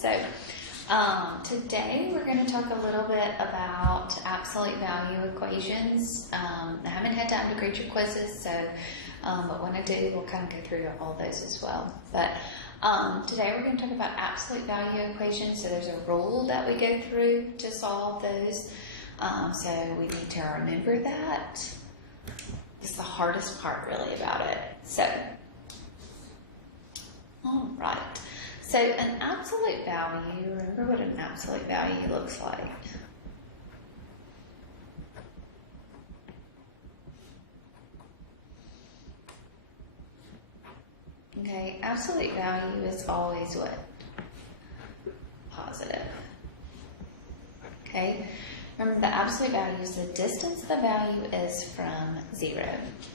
So today we're going to talk a little bit about absolute value equations. I haven't had time to grade your quizzes, but when I do, we'll kind of go through all those as well. But today we're going to talk about absolute value equations. So there's a rule that we go through to solve those. So we need to remember that. It's the hardest part really about it. So, all right. So an absolute value, remember what an absolute value looks like. Okay, absolute value is always what? Positive. Okay, remember the absolute value is the distance the value is from 0.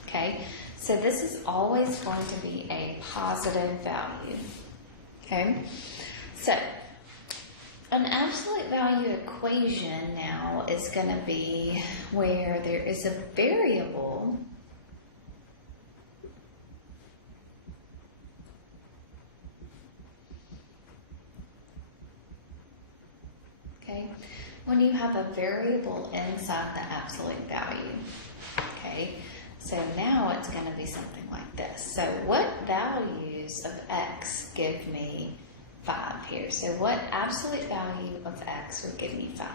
Okay, so this is always going to be a positive value. Okay, so an absolute value equation now is going to be where there is a variable when you have a variable inside the absolute value. Okay, so now it's going to be something like this. So what values of x give me 5 here? So what absolute value of x would give me 5?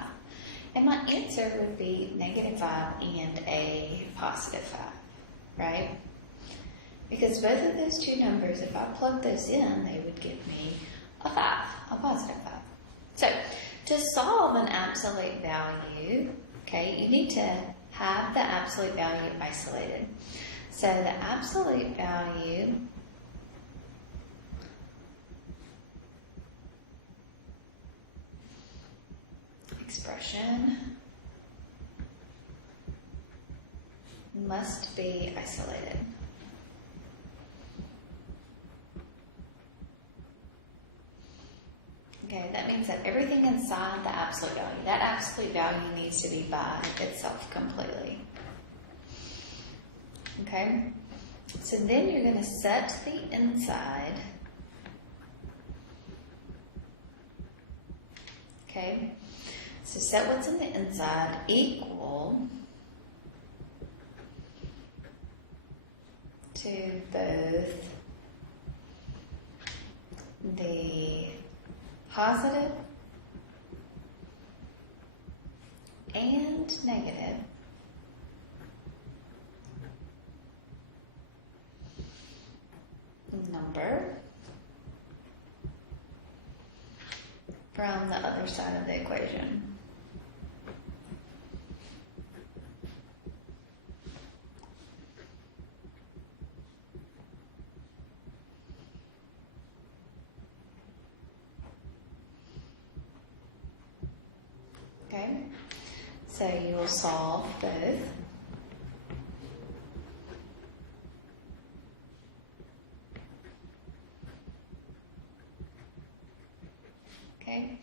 And my answer would be -5 and a +5, right? Because both of those two numbers, if I plug those in, they would give me a 5, a +5. So to solve an absolute value, okay, you need to have the absolute value isolated. So the absolute value expression must be isolated. Okay, that means that everything inside the absolute value, that absolute value needs to be by itself completely. Okay, so then you're going to set the inside. Okay, so set what's in the inside equal to both the positive and negative number from the other side of the equation. Okay, so you will solve both. Okay,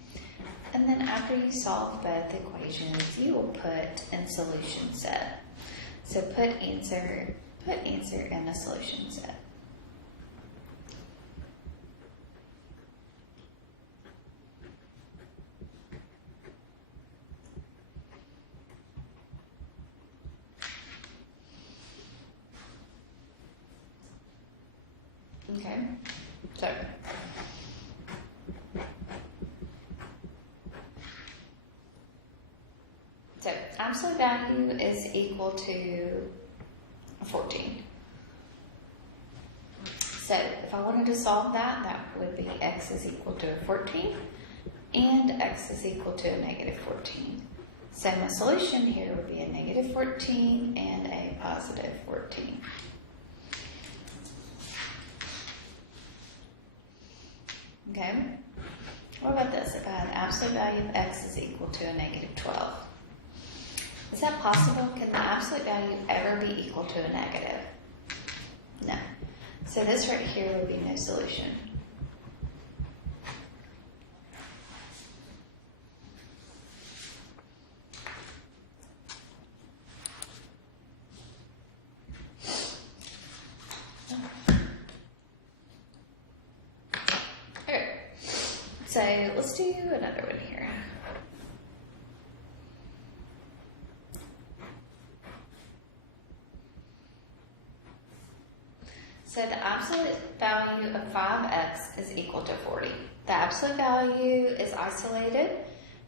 and then after you solve both equations, you will put in solution set. So put answer in a solution set. Okay, so absolute value is equal to 14. So if I wanted to solve that, that would be x is equal to a 14 and x is equal to a -14. So my solution here would be a -14 and a +14. Okay, what about this? If I had absolute value of x is equal to a -12. Is that possible? Can the absolute value ever be equal to a negative? No. So this right here would be no solution. So So let's do another one here. So the absolute value of 5x is equal to 40. The absolute value is isolated.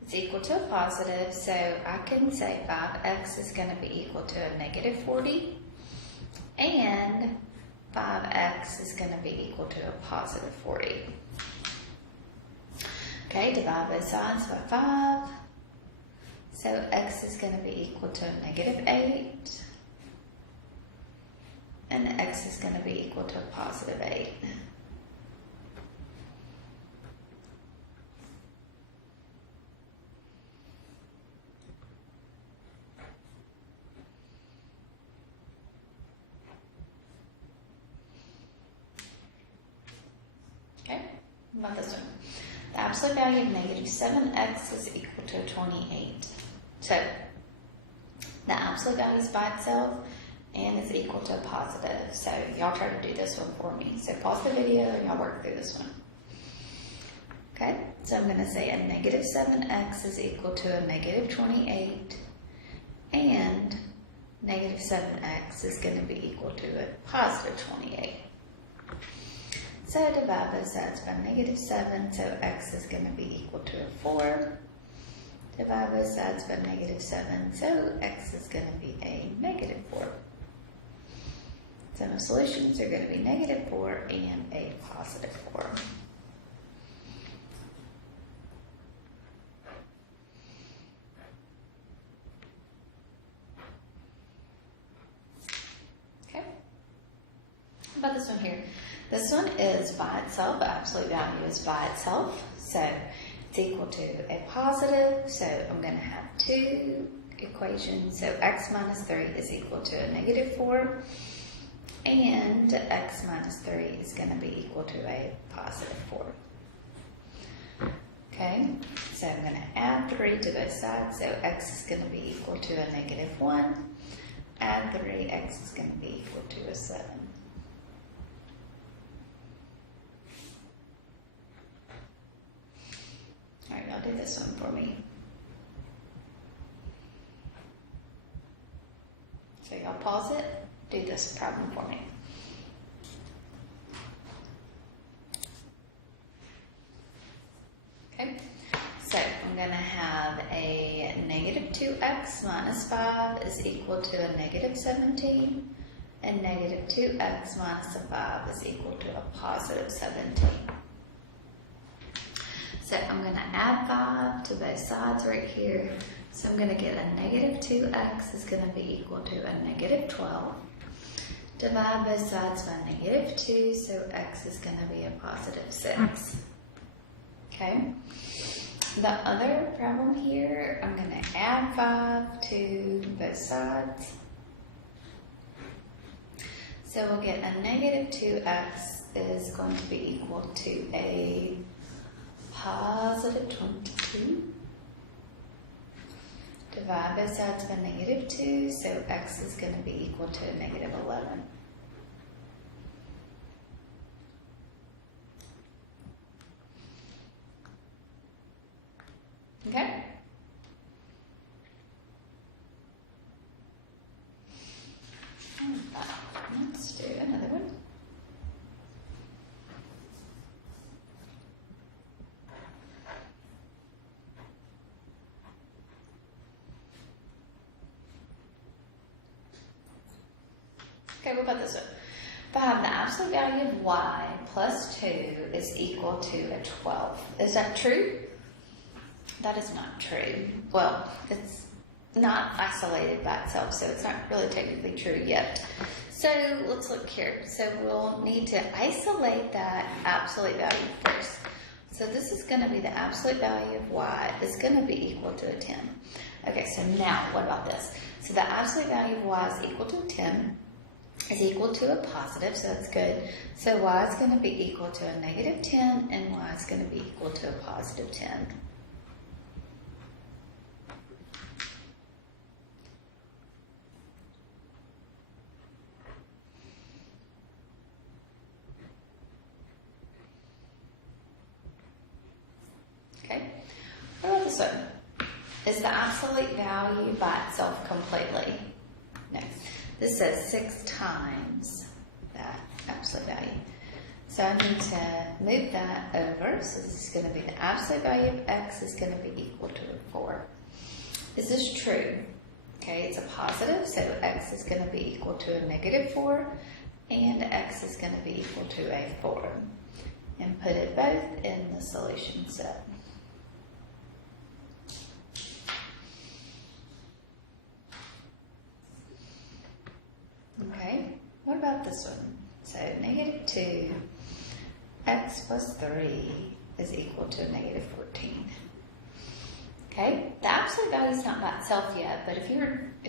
It's equal to a positive, so I can say 5x is going to be equal to a negative 40, and 5x is going to be equal to a positive 40. Okay, divide both sides by 5. So x is going to be equal to a negative 8. And x is going to be equal to a positive 8. Okay, what about this one? The absolute value of negative 7x is equal to 28. So, the absolute value is by itself and is equal to a positive. So, y'all try to do this one for me. So, pause the video and y'all work through this one. Okay, so I'm going to say a negative 7x is equal to a negative 28, and negative 7x is going to be equal to a positive 28. So divide both sides by negative 7, so x is going to be equal to a 4. Divide both sides by negative 7, so x is going to be a negative 4. So my solutions are going to be negative 4 and a positive 4. Okay. How about this one here? This one is by itself. The absolute value is by itself. So it's equal to a positive. So I'm going to have two equations. So x minus 3 is equal to a negative 4. And x minus 3 is going to be equal to a positive 4. Okay, so I'm going to add 3 to both sides. So x is going to be equal to a negative 1. Add 3, x is going to be equal to a 7. All right, y'all do this one for me. So y'all pause it, do this problem for me. Okay, so I'm going to have a negative 2x minus 5 is equal to a negative 17, and negative 2x minus a 5 is equal to a positive 17. So I'm going to add 5 to both sides right here. So I'm going to get a negative 2x is going to be equal to a negative 12. Divide both sides by negative 2, so x is going to be a positive 6. Okay. The other problem here, I'm going to add 5 to both sides. So we'll get a negative 2x is going to be equal to a positive 22. Divide both sides by negative 2, so x is going to be equal to a negative 11. Okay? Let's do another one. Okay, what about this one? If I have the absolute value of y plus 2 is equal to a 12. Is that true? That is not true. Well, it's not isolated by itself, so it's not really technically true yet. So let's look here. So we'll need to isolate that absolute value first. So this is going to be the absolute value of y is going to be equal to a 10. Okay, so now what about this? So the absolute value of y is equal to 10. Is equal to a positive, so that's good. So y is going to be equal to a negative 10, and y is going to be equal to a positive 10. Okay? What about this one? Is the absolute value by itself completely? No. This says 6 times that absolute value. So I need to move that over. So this is going to be the absolute value of x is going to be equal to 4. Is this true? Okay, it's a positive, so x is going to be equal to a negative 4, and x is going to be equal to a 4. And put it both in the solution set. Okay, what about this one? So negative 2, x plus 3 is equal to a negative 14. Okay, the absolute value is not by itself yet, but if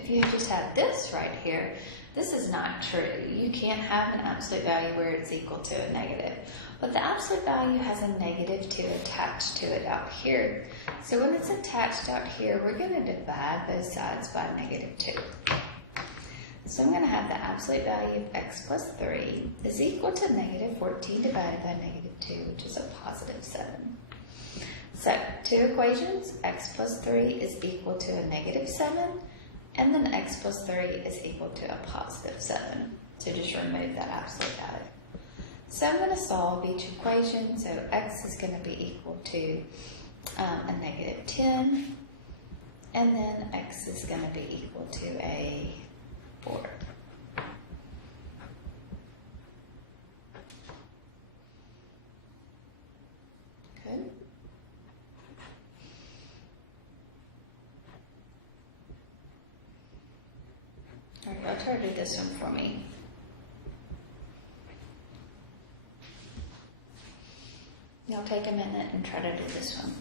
you just had this right here, this is not true. You can't have an absolute value where it's equal to a negative. But the absolute value has a negative 2 attached to it out here. So when it's attached out here, we're going to divide both sides by negative 2. So I'm going to have the absolute value of x plus 3 is equal to negative 14 divided by negative 2, which is a positive 7. So, two equations, x plus 3 is equal to a negative 7, and then x plus 3 is equal to a positive 7. So just remove that absolute value. So I'm going to solve each equation. So x is going to be equal to a negative 10, and then x is going to be equal to a 4. Good. All right, I'll try to do this one for me. Y'all take a minute and try to do this one.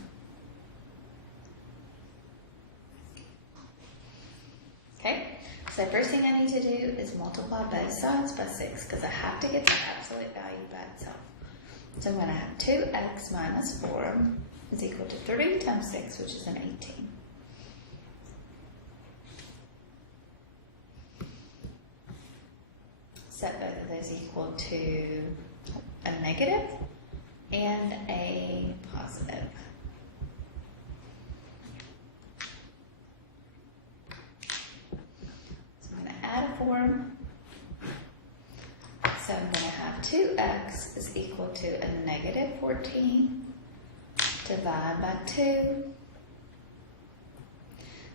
Okay, so first thing I need to do is multiply both sides by 6 because I have to get the absolute value by itself. So I'm going to have 2x minus 4 is equal to 3 times 6, which is an 18. Set both of those equal to a negative and a positive. So I'm going to add a form. So I'm going to have 2x is equal to a negative 14 divided by 2.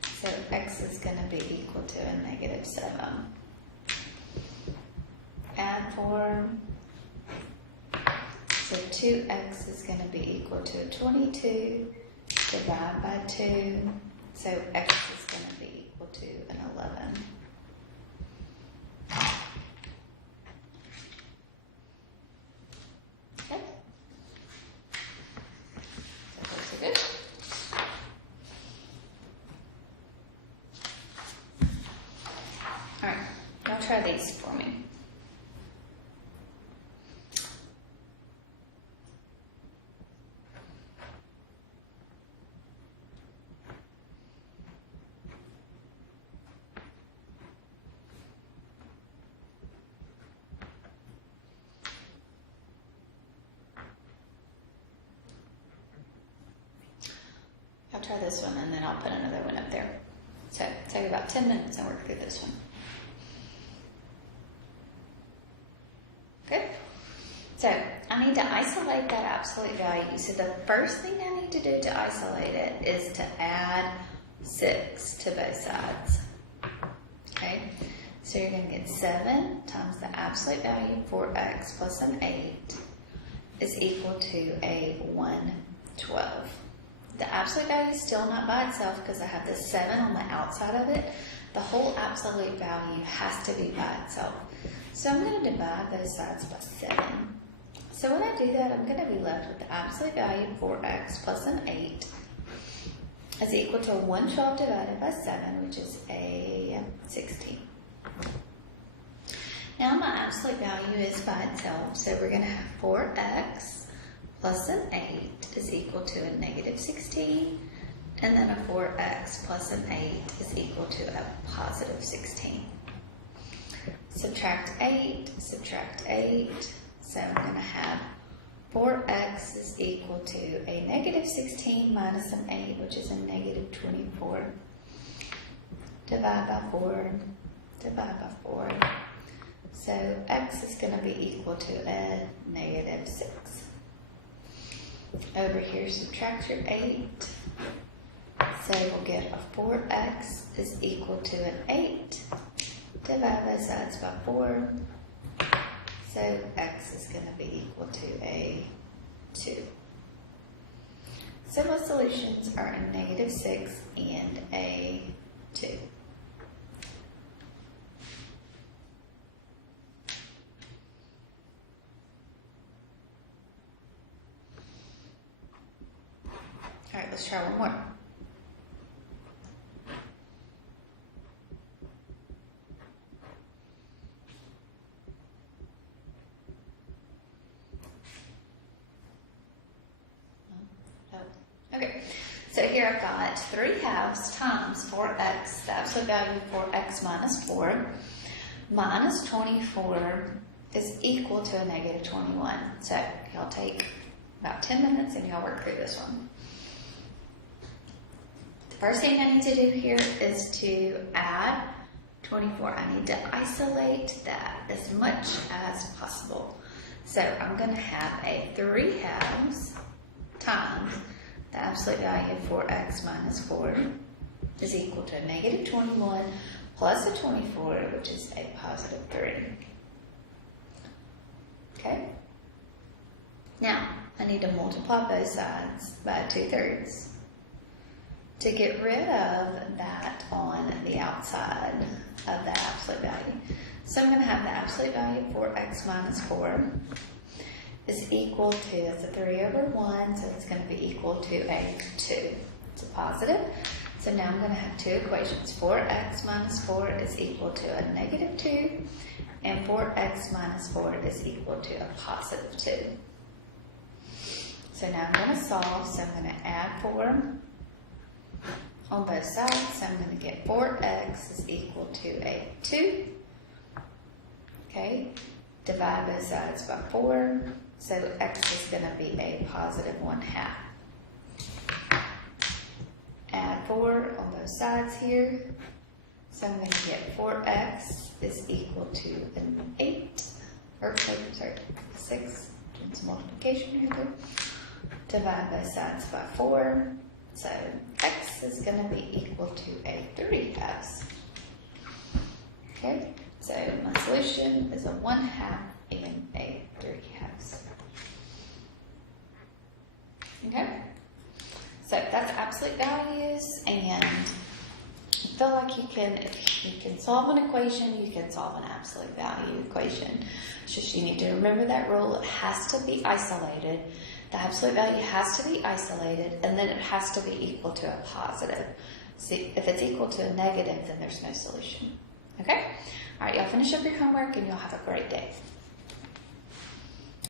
So x is going to be equal to a negative 7. Add form. So 2x is going to be equal to 22 divided by 2. So x is going to be equal to an 11. Okay. So those are good. All right, now try these for me. I'll try this one and then I'll put another one up there. So take about 10 minutes and work through this one. Good. So I need to isolate that absolute value. So the first thing I need to do to isolate it is to add 6 to both sides. Okay. So you're going to get 7 times the absolute value of 4x plus an 8 is equal to a 112. The absolute value is still not by itself because I have the 7 on the outside of it. The whole absolute value has to be by itself. So I'm going to divide both sides by 7. So when I do that, I'm going to be left with the absolute value of 4x plus an 8 is equal to 112 divided by 7, which is a 16. Now my absolute value is by itself, so we're going to have 4x plus an 8 is equal to a negative 16, and then a 4x plus an 8 is equal to a positive 16. Subtract 8, so I'm going to have 4x is equal to a negative 16 minus an 8, which is a negative 24. Divide by 4, divide by 4. So x is going to be equal to a negative 6. Over here, subtract your 8. So we'll get a 4x is equal to an 8. Divide both sides by 4. So x is going to be equal to a 2. Simple solutions are a negative 6 and a 2. All right, let's try one more. Okay, so here I've got 3 halves times 4x, the absolute value of 4x minus 4, minus 24 is equal to a negative 21. So y'all take about 10 minutes and y'all work through this one. The first thing I need to do here is to add 24. I need to isolate that as much as possible. So I'm going to have a 3 halves times the absolute value of 4x minus 4 is equal to a negative 21 plus a 24, which is a positive 3. Okay? Now, I need to multiply both sides by 2/3 to get rid of that on the outside of the absolute value. So I'm going to have the absolute value of 4x minus 4 is equal to, it's a 3 over 1, so it's going to be equal to a 2. It's a positive. So now I'm going to have two equations. 4x minus 4 is equal to a negative 2, and 4x minus 4 is equal to a positive 2. So now I'm going to solve, so I'm going to add 4 on both sides. So I'm going to get 4x is equal to a 2. Okay, divide both sides by 4. So x is going to be a positive 1/2. Add 4 on both sides here. So I'm going to get 4x is equal to an 8. Or, sorry, 6. Doing some multiplication here too. Divide both sides by 4. So x is going to be equal to a 3 halves. Okay, so my solution is a 1/2 and a 3 halves. Okay, so that's absolute values, and I feel like if you can solve an equation, you can solve an absolute value equation. It's just you need to remember that rule. It has to be isolated. The absolute value has to be isolated, and then it has to be equal to a positive. See, if it's equal to a negative, then there's no solution. Okay? All right, y'all finish up your homework, and y'all have a great day.